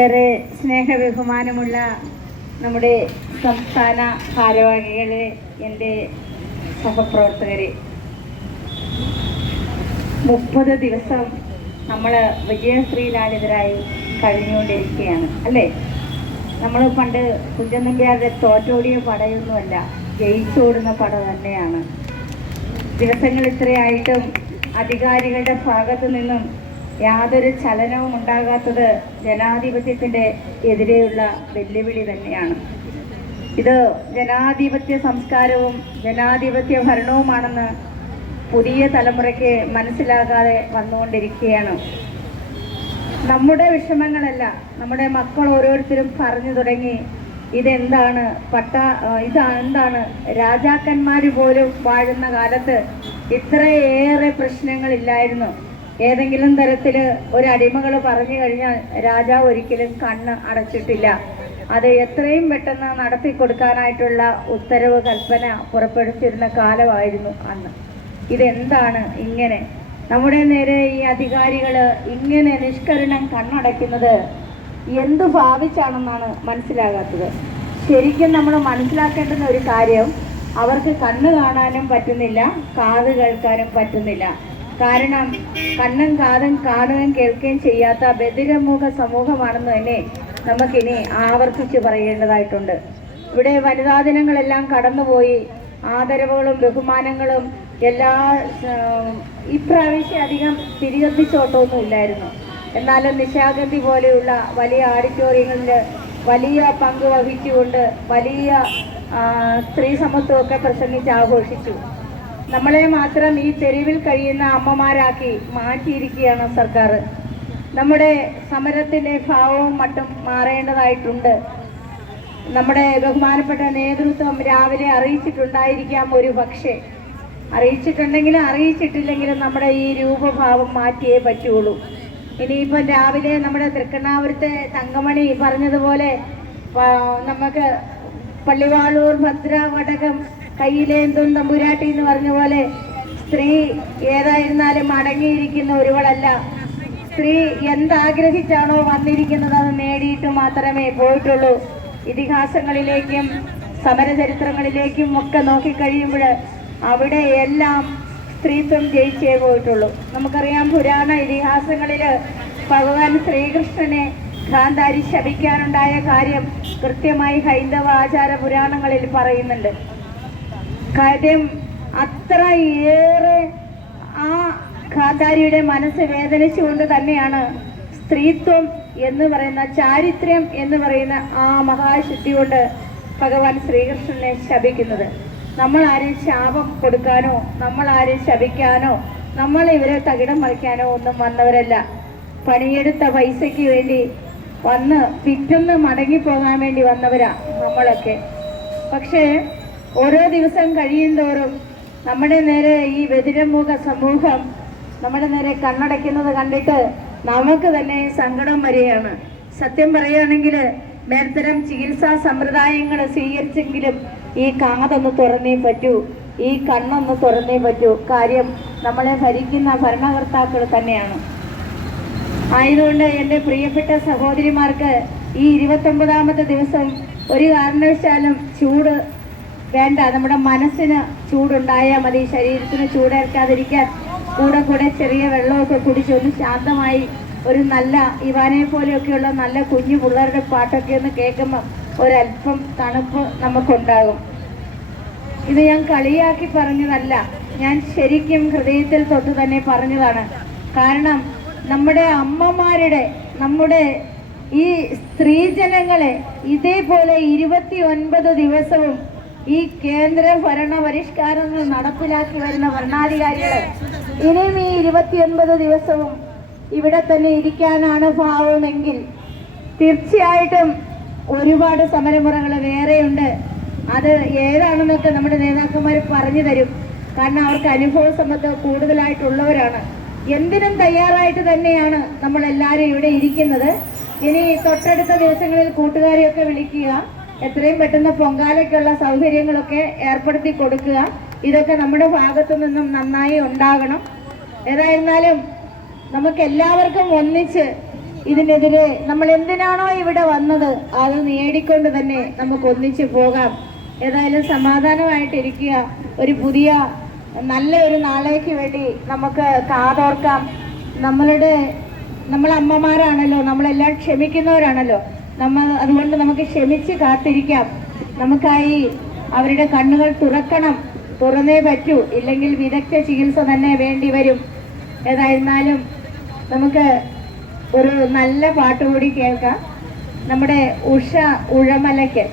ഏറെ സ്നേഹബഹുമാനമുള്ള നമ്മുടെ സംസ്ഥാന ഭാരവാഹികളെ എന്റെ സഹപ്രവർത്തകരെ. മുപ്പത് ദിവസം നമ്മൾ വിജയശ്രീലാളിതരായി കഴിഞ്ഞുകൊണ്ടിരിക്കുകയാണ് അല്ലേ? നമ്മൾ പണ്ട് കുഞ്ചനമ്പ്യാരുടെ തോറ്റോടിയ പടയൊന്നുമല്ല ജയിച്ചോടുന്ന പട തന്നെയാണ്. ദിവസങ്ങൾ ഇത്രയായിട്ടും അധികാരികളുടെ ഭാഗത്തു നിന്നും യാതൊരു ചലനവും ഉണ്ടാകാത്തത് ജനാധിപത്യത്തിന്റെ എതിരെയുള്ള വെല്ലുവിളി തന്നെയാണ്. ഇത് ജനാധിപത്യ സംസ്കാരവും ജനാധിപത്യ ഭരണവുമാണെന്ന് പുതിയ തലമുറയ്ക്ക് മനസ്സിലാകാതെ വന്നുകൊണ്ടിരിക്കുകയാണ്. നമ്മുടെ വിഷമങ്ങളല്ല നമ്മുടെ മക്കൾ ഓരോരുത്തരും പറഞ്ഞു തുടങ്ങി ഇതെന്താണ് പട്ട ഇത് എന്താണ് രാജാക്കന്മാർ പോലും വാഴുന്ന കാലത്ത് ഇത്രയേറെ പ്രശ്നങ്ങളില്ലായിരുന്നു. ഏതെങ്കിലും തരത്തിൽ ഒരു അടിമകൾ പറഞ്ഞു കഴിഞ്ഞാൽ രാജാവ് ഒരിക്കലും കണ്ണ് അടച്ചിട്ടില്ല. അത് എത്രയും പെട്ടെന്ന് നടത്തി കൊടുക്കാനായിട്ടുള്ള ഉത്തരവ് കൽപ്പന പുറപ്പെടുത്തിയിരുന്ന കാലമായിരുന്നു അന്ന്. ഇതെന്താണ് ഇങ്ങനെ? നമ്മുടെ നേരെ ഈ അധികാരികൾ ഇങ്ങനെ നിഷ്കരണം കണ്ണടയ്ക്കുന്നത് എന്ത് ഭാവിച്ചാണെന്നാണ് മനസ്സിലാകാത്തത്. ശരിക്കും നമ്മൾ മനസ്സിലാക്കേണ്ടുന്ന ഒരു കാര്യം അവർക്ക് കണ്ണ് കാണാനും പറ്റുന്നില്ല കാത് കേൾക്കാനും പറ്റുന്നില്ല. കാരണം കണ്ണും കാതും കാണുകയും കേൾക്കുകയും ചെയ്യാത്ത ബദിരമുഖ സമൂഹമാണെന്ന് തന്നെ നമുക്കിനി ആവർത്തിച്ച് പറയേണ്ടതായിട്ടുണ്ട്. ഇവിടെ വനിതാ ദിനങ്ങളെല്ലാം കടന്നുപോയി. ആദരവുകളും ബഹുമാനങ്ങളും എല്ലാ ഇപ്രാവശ്യം അധികം തിരികത്തിച്ചോട്ടമൊന്നും ഇല്ലായിരുന്നു. എന്നാലും നിശാഗന്ധി പോലെയുള്ള വലിയ ഓഡിറ്റോറിയങ്ങളിൽ വലിയ പങ്ക് വഹിച്ചുകൊണ്ട് വലിയ സ്ത്രീ സമത്വമൊക്കെ പ്രസംഗിച്ച് ആഘോഷിച്ചു. നമ്മളെ മാത്രം ഈ തെരുവിൽ കഴിയുന്ന അമ്മമാരാക്കി മാറ്റിയിരിക്കുകയാണ് സർക്കാർ. നമ്മുടെ സമരത്തിന്റെ ഭാവവും മട്ടും മാറേണ്ടതായിട്ടുണ്ട്. നമ്മുടെ ബഹുമാനപ്പെട്ട നേതൃത്വം രാവിലെ അറിയിച്ചിട്ടുണ്ടായിരിക്കാം ഒരു പക്ഷേ. അറിയിച്ചിട്ടുണ്ടെങ്കിലും അറിയിച്ചിട്ടില്ലെങ്കിലും നമ്മുടെ ഈ രൂപഭാവം മാറ്റിയേ പറ്റുള്ളൂ. ഇനിയിപ്പം രാവിലെ നമ്മുടെ തൃക്കണ്ണാപുരത്തെ തങ്കമണി പറഞ്ഞതുപോലെ നമുക്ക് പള്ളിവാളൂർ ഭദ്ര വടകം കയ്യിലേന്തും തമ്പുരാട്ടി എന്ന് പറഞ്ഞ പോലെ സ്ത്രീ ഏതായിരുന്നാലും അടങ്ങിയിരിക്കുന്ന ഒരുവളല്ല. സ്ത്രീ എന്താഗ്രഹിച്ചാണോ വന്നിരിക്കുന്നത് അത് നേടിയിട്ട് മാത്രമേ പോയിട്ടുള്ളൂ. ഇതിഹാസങ്ങളിലേക്കും സമരചരിത്രങ്ങളിലേക്കും ഒക്കെ നോക്കിക്കഴിയുമ്പോൾ അവിടെ എല്ലാം സ്ത്രീത്വം ജയിച്ചേ പോയിട്ടുള്ളൂ. നമുക്കറിയാം പുരാണ ഇതിഹാസങ്ങളിൽ ഭഗവാൻ ശ്രീകൃഷ്ണനെ ഗാന്ധാരി ശപിക്കാനുണ്ടായ കാര്യം കൃത്യമായി ഹൈന്ദവ ആചാര പുരാണങ്ങളിൽ പറയുന്നുണ്ട്. കാര്യം അത്ര ഏറെ ആ ഗാന്ധാരിയുടെ മനസ്സ് വേദനിച്ചുകൊണ്ട് തന്നെയാണ് സ്ത്രീത്വം എന്ന് പറയുന്ന ചാരിത്രം എന്ന് പറയുന്ന ആ മഹാശുദ്ധി കൊണ്ട് ഭഗവാൻ ശ്രീകൃഷ്ണനെ ശപിക്കുന്നത്. നമ്മൾ ആരും ശാപം കൊടുക്കാനോ നമ്മൾ ആരും ശപിക്കാനോ നമ്മൾ ഇവരെ തകിടം മറിക്കാനോ ഒന്നും വന്നവരല്ല. പണിയെടുത്ത പൈസയ്ക്ക് വേണ്ടി വന്ന് പിറ്റൊന്ന് മടങ്ങിപ്പോകാൻ വേണ്ടി വന്നവരാ നമ്മളൊക്കെ. പക്ഷേ ഓരോ ദിവസം കഴിയുന്തോറും നമ്മുടെ നേരെ ഈ വ്യതിരമുഖ സമൂഹം നമ്മുടെ നേരെ കണ്ണടയ്ക്കുന്നത് കണ്ടിട്ട് നമുക്ക് തന്നെ സങ്കടം വരികയാണ്. സത്യം പറയുകയാണെങ്കിൽ മേൽത്തരം ചികിത്സാ സമ്പ്രദായങ്ങൾ സ്വീകരിച്ചെങ്കിലും ഈ കാതൊന്ന് തുറന്നേ പറ്റൂ. ഈ കണ്ണൊന്ന് തുറന്നേ പറ്റൂ. കാര്യം നമ്മളെ ഭരിക്കുന്ന ഭരണകർത്താക്കൾ തന്നെയാണ്. ആയതുകൊണ്ട് എന്റെ പ്രിയപ്പെട്ട സഹോദരിമാർക്ക് ഈ ഇരുപത്തൊമ്പതാമത്തെ ദിവസം ഒരു കാരണവശാലും ചൂട് വേണ്ട നമ്മുടെ മനസ്സിന് ചൂടുണ്ടായാൽ മതി ശരീരത്തിന് ചൂടേൽക്കാതിരിക്കാൻ കൂടെ കൂടെ ചെറിയ വെള്ളമൊക്കെ കുടിച്ച് ഒന്ന് ശാന്തമായി ഒരു നല്ല ഇവാനെ പോലെയൊക്കെയുള്ള നല്ല കുഞ്ഞു പിള്ളേരുടെ പാട്ടൊക്കെ ഒന്ന് കേൾക്കുമ്പോൾ ഒരല്പം തണുപ്പ് നമുക്കുണ്ടാകും. ഇത് ഞാൻ കളിയാക്കി പറഞ്ഞതല്ല ഞാൻ ശരിക്കും ഹൃദയത്തിൽ തൊട്ട് തന്നെ പറഞ്ഞതാണ്. കാരണം നമ്മുടെ അമ്മമാരുടെ നമ്മുടെ ഈ സ്ത്രീജനങ്ങളെ ഇതേപോലെ ഇരുപത്തി ഒൻപത് ദിവസവും ഈ കേന്ദ്ര ഭരണ പരിഷ്കാരങ്ങൾ നടപ്പിലാക്കി വരുന്ന ഭരണാധികാരികൾ ഇനിയും ഈ ഇരുപത്തിയൊൻപത് ദിവസവും ഇവിടെ തന്നെ ഇരിക്കാനാണ് ഭാവമെങ്കിൽ തീർച്ചയായിട്ടും ഒരുപാട് സമരമുറകൾ വേറെയുണ്ട്. അത് ഏതാണെന്നൊക്കെ നമ്മുടെ നേതാക്കന്മാർ പറഞ്ഞു തരും. കാരണം അവർക്ക് അനുഭവ സമ്പത്ത് കൂടുതലായിട്ടുള്ളവരാണ്. എന്തിനും തയ്യാറായിട്ട് തന്നെയാണ് നമ്മൾ എല്ലാവരും ഇവിടെ ഇരിക്കുന്നത്. ഇനി തൊട്ടടുത്ത ദിവസങ്ങളിൽ കൂട്ടുകാരെയൊക്കെ വിളിക്കുക. എത്രയും പെട്ടെന്ന് പൊങ്കാലയ്ക്കുള്ള സൗകര്യങ്ങളൊക്കെ ഏർപ്പെടുത്തി കൊടുക്കുക. ഇതൊക്കെ നമ്മുടെ ഭാഗത്തു നിന്നും നന്നായി ഉണ്ടാകണം. ഏതായിരുന്നാലും നമുക്ക് എല്ലാവർക്കും ഒന്നിച്ച് ഇതിനെതിരെ നമ്മൾ എന്തിനാണോ ഇവിടെ വന്നത് അത് നേടിക്കൊണ്ട് തന്നെ നമുക്ക് ഒന്നിച്ചു പോകാം. ഏതായാലും സമാധാനമായിട്ടിരിക്കുക. ഒരു പുതിയ നല്ല ഒരു നാളേക്ക് വേണ്ടി നമുക്ക് കാതോർക്കാം. നമ്മളുടെ നമ്മൾ അമ്മമാരാണല്ലോ നമ്മളെല്ലാം ക്ഷമിക്കുന്നവരാണല്ലോ. നമ്മൾ അതുകൊണ്ട് നമുക്ക് ക്ഷമിച്ച് കാത്തിരിക്കാം. നമുക്കായി അവരുടെ കണ്ണുകൾ തുറക്കണം. തുറന്നേ പറ്റൂ. ഇല്ലെങ്കിൽ വിദഗ്ധ ചികിത്സ തന്നെ വേണ്ടി വരും. ഏതായിരുന്നാലും നമുക്ക് ഒരു നല്ല പാട്ട് കൂടി കേൾക്കാം. നമ്മുടെ ഉഷ ഉഴമലയ്ക്ക്.